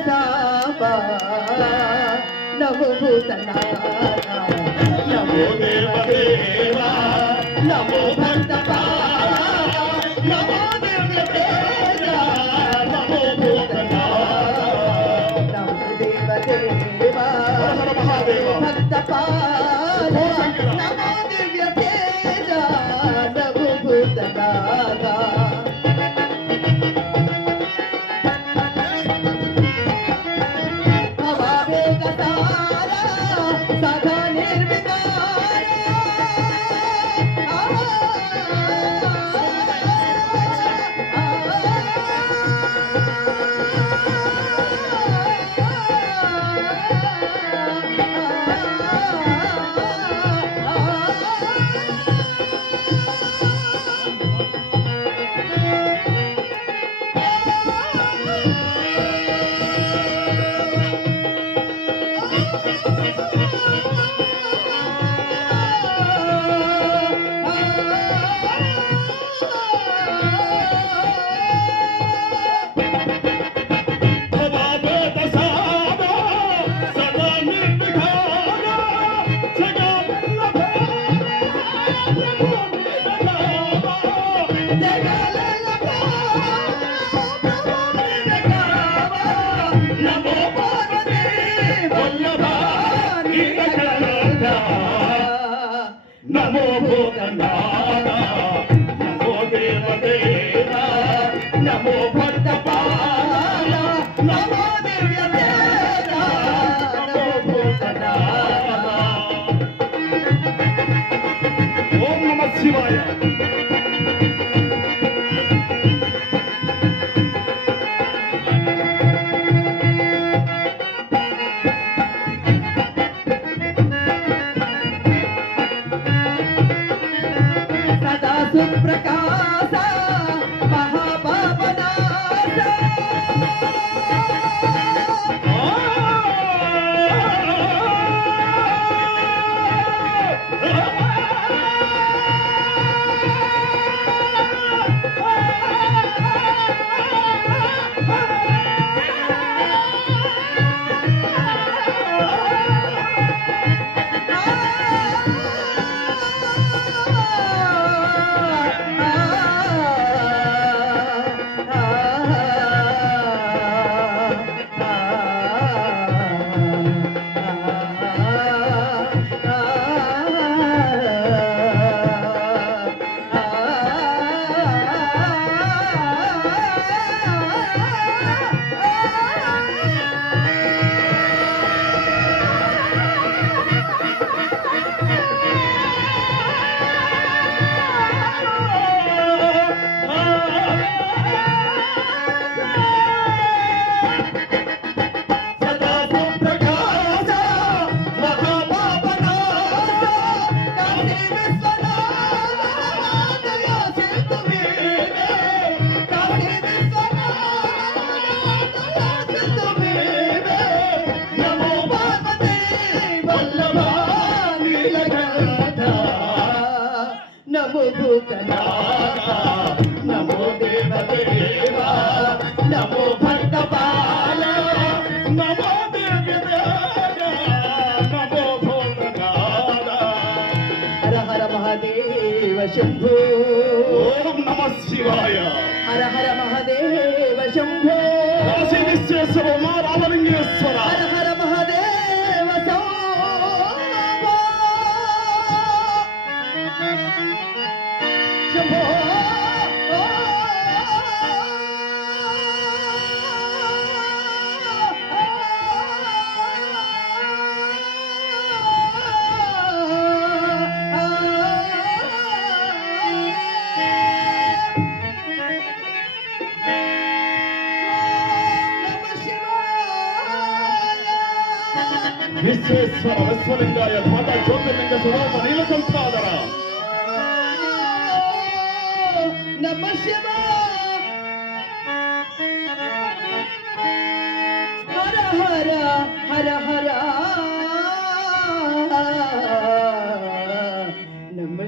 సాప నమో భూతనాథ నమో దేవదేవా నమో భక్తపాల பாட Boganda. చెప్పు. ఓం నమ శివాయ. హర హర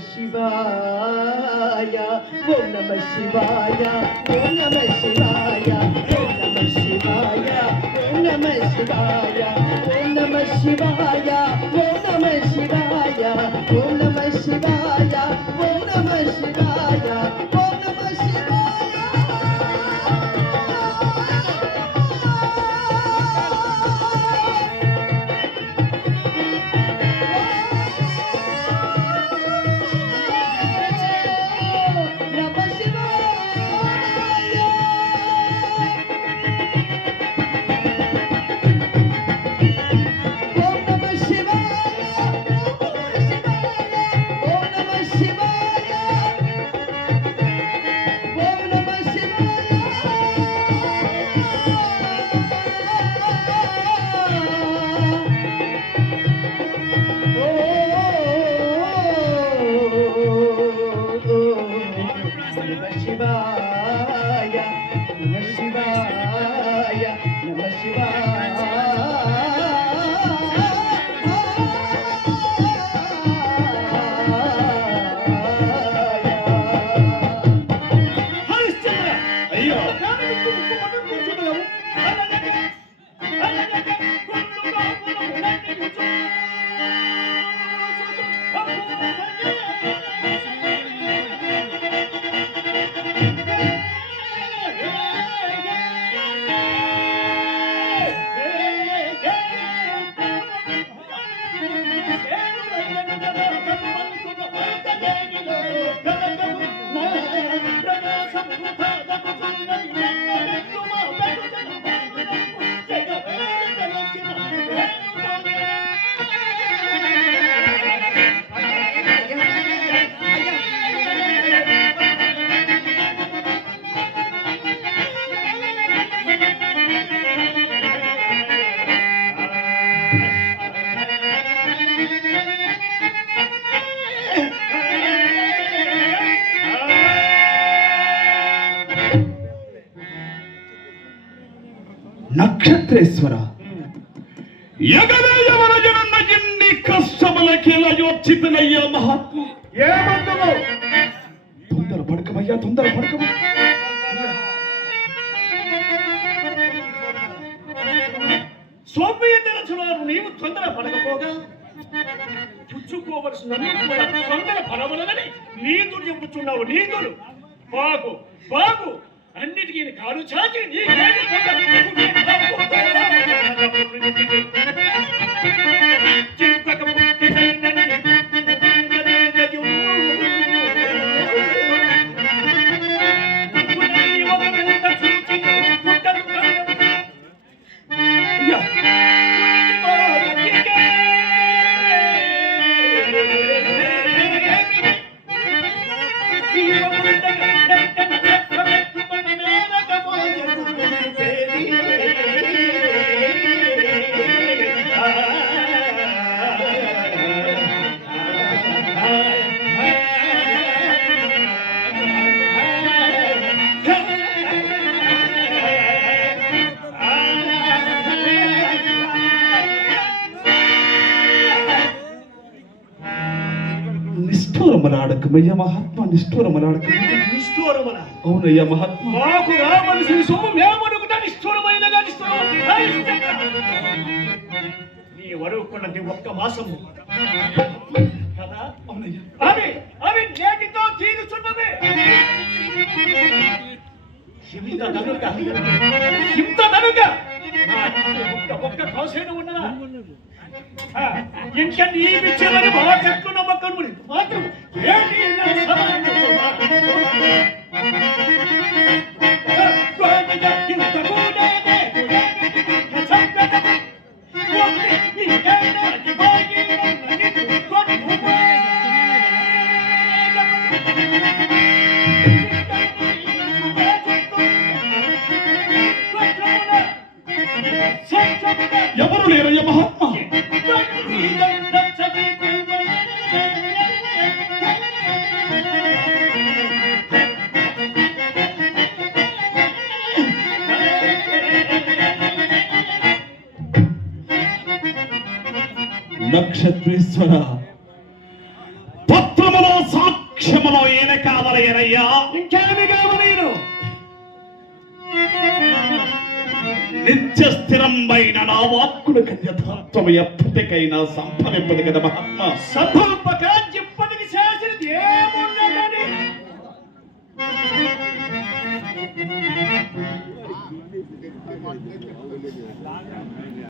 शिवाय वो नम शिवाय वो नम शिवाय वो नम शिवाय वो नम शिवाय वो नम शिवाय वो नम शिवाय वो नम शिवाय నక్షత్రేశ్వర. ఎన్ని కష్టములకేల యోచితనయ్యా మహాత్మ ఏమందువు తొందర పడకమయ్యా తొందర పడకము సోమేంద్రచునారు నీవు తొందర పడకపోగా పుచ్చుకోవలసిన తొందర నీతులు చెప్పుచున్నావు నీతులు బాగు బాగు. అన్నిటికీ కాలు చాచి నీ చింతక నిష్ఠూరమలాడకమయ్యా మహాత్మ నిష్ఠూరమలాడకమయ్యా నిష్ఠూరమున అవునయ్యా మహాత్మ. మాకు రావలసిన సొమ్ము మేమనుకుట నిష్ఠూరమైనగా నిష్ఠూరం నీ వరుకున్నది ఒక్క మాసము. కదా? అవునయ్యా. అవి అవి నేటితో తీరుచున్నది ఒక్క ఉన్నదా? ఇంకా నీ విషయమని మా 여보를 내라 여보. स्वरा సాక్ష్యములో ఈయన కావలయ్యనయ్యా ఇంకేమి కావలేను. నిత్య స్థిరమైన నా వాక్కుడు యథార్థం ఎప్పటికైనా సంభవింపదు కదా మహాత్మ. సంభవపక ఇప్పటికి చేసినది ఏమున్నదని